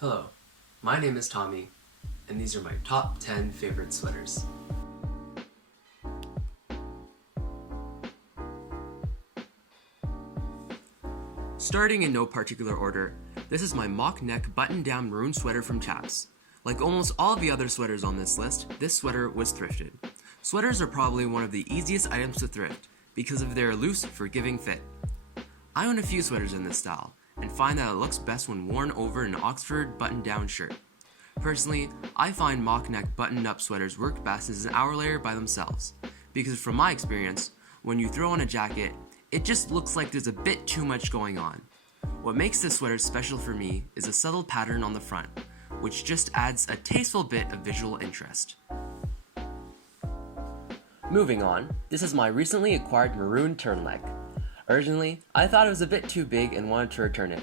Hello, my name is Tommy, and these are my top 10 favorite sweaters. Starting in no particular order, this is my mock neck button-down maroon sweater from Chaps. Like almost all the other sweaters on this list, this sweater was thrifted. Sweaters are probably one of the easiest items to thrift because of their loose, forgiving fit. I own a few sweaters in this style, and find that it looks best when worn over an Oxford button-down shirt. Personally, I find mock neck buttoned-up sweaters work best as an outer layer by themselves, because from my experience, when you throw on a jacket, it just looks like there's a bit too much going on. What makes this sweater special for me is a subtle pattern on the front, which just adds a tasteful bit of visual interest. Moving on, this is my recently acquired maroon turtleneck. Originally, I thought it was a bit too big and wanted to return it,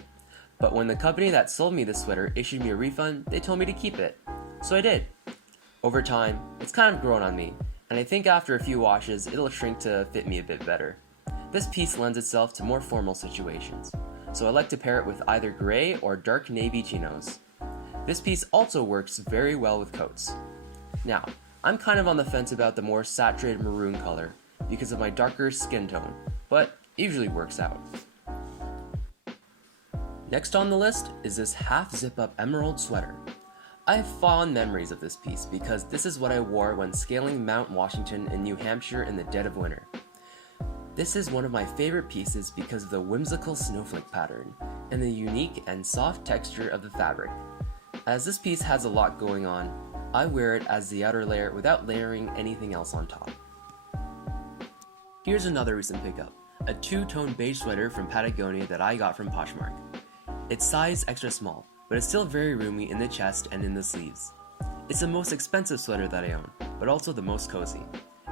but when the company that sold me this sweater issued me a refund, they told me to keep it. So I did. Over time, it's kind of grown on me, and I think after a few washes, it'll shrink to fit me a bit better. This piece lends itself to more formal situations, so I like to pair it with either gray or dark navy chinos. This piece also works very well with coats. Now, I'm kind of on the fence about the more saturated maroon color because of my darker skin tone, but it usually works out. Next on the list is this half zip-up emerald sweater. I have fond memories of this piece because this is what I wore when scaling Mount Washington in New Hampshire in the dead of winter. This is one of my favorite pieces because of the whimsical snowflake pattern and the unique and soft texture of the fabric. As this piece has a lot going on, I wear it as the outer layer without layering anything else on top. Here's another recent pickup, a two-tone beige sweater from Patagonia that I got from Poshmark. It's size extra small, but it's still very roomy in the chest and in the sleeves. It's the most expensive sweater that I own, but also the most cozy.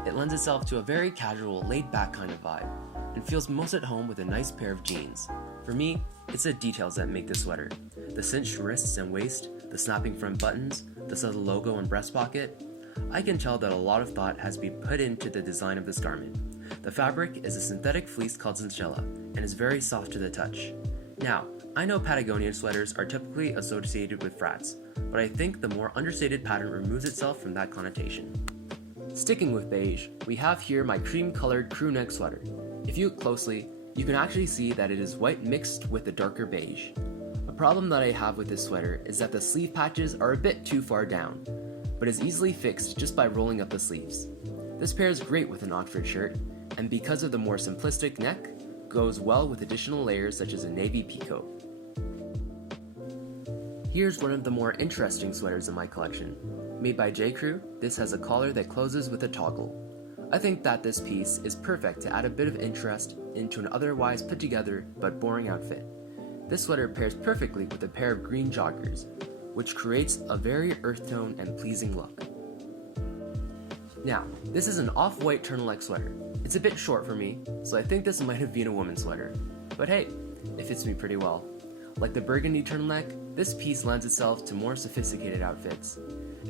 It lends itself to a very casual, laid-back kind of vibe, and feels most at home with a nice pair of jeans. For me, it's the details that make this sweater. The cinched wrists and waist, the snapping front buttons, the subtle logo and breast pocket. I can tell that a lot of thought has been put into the design of this garment. The fabric is a synthetic fleece called chinchilla, and is very soft to the touch. Now, I know Patagonia sweaters are typically associated with frats, but I think the more understated pattern removes itself from that connotation. Sticking with beige, we have here my cream-colored crew neck sweater. If you look closely, you can actually see that it is white mixed with the darker beige. A problem that I have with this sweater is that the sleeve patches are a bit too far down, but is easily fixed just by rolling up the sleeves. This pairs great with an Oxford shirt, and because of the more simplistic neck, goes well with additional layers such as a navy peacoat. Here's one of the more interesting sweaters in my collection. Made by J.Crew, this has a collar that closes with a toggle. I think that this piece is perfect to add a bit of interest into an otherwise put together but boring outfit. This sweater pairs perfectly with a pair of green joggers, which creates a very earth tone and pleasing look. Now, this is an off-white turtleneck sweater. It's a bit short for me, so I think this might have been a woman's sweater. But hey, it fits me pretty well. Like the burgundy turtleneck, this piece lends itself to more sophisticated outfits.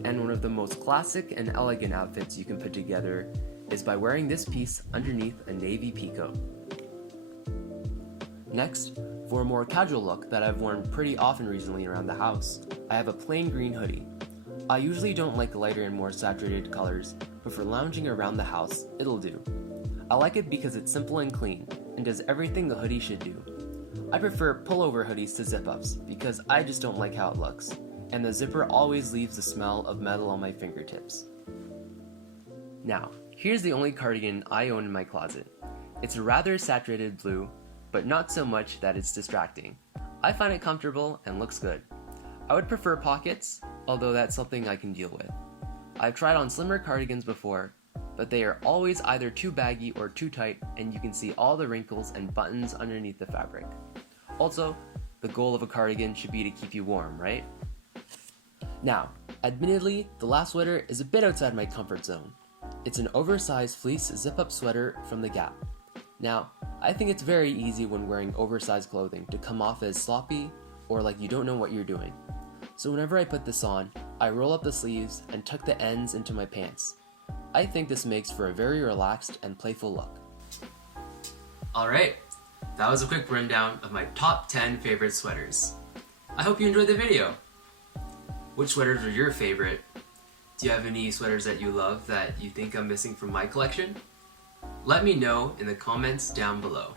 And one of the most classic and elegant outfits you can put together is by wearing this piece underneath a navy peacoat. Next, for a more casual look that I've worn pretty often recently around the house, I have a plain green hoodie. I usually don't like lighter and more saturated colors, but for lounging around the house, it'll do. I like it because it's simple and clean, and does everything the hoodie should do. I prefer pullover hoodies to zip-ups because I just don't like how it looks, and the zipper always leaves the smell of metal on my fingertips. Now, here's the only cardigan I own in my closet. It's a rather saturated blue, but not so much that it's distracting. I find it comfortable and looks good. I would prefer pockets, although that's something I can deal with. I've tried on slimmer cardigans before, but they are always either too baggy or too tight, and you can see all the wrinkles and buttons underneath the fabric. Also, the goal of a cardigan should be to keep you warm, right? Now, admittedly, the last sweater is a bit outside my comfort zone. It's an oversized fleece zip-up sweater from The Gap. Now, I think it's very easy when wearing oversized clothing to come off as sloppy or like you don't know what you're doing. So whenever I put this on, I roll up the sleeves and tuck the ends into my pants. I think this makes for a very relaxed and playful look. Alright, that was a quick rundown of my top 10 favorite sweaters. I hope you enjoyed the video. Which sweaters are your favorite? Do you have any sweaters that you love that you think I'm missing from my collection? Let me know in the comments down below.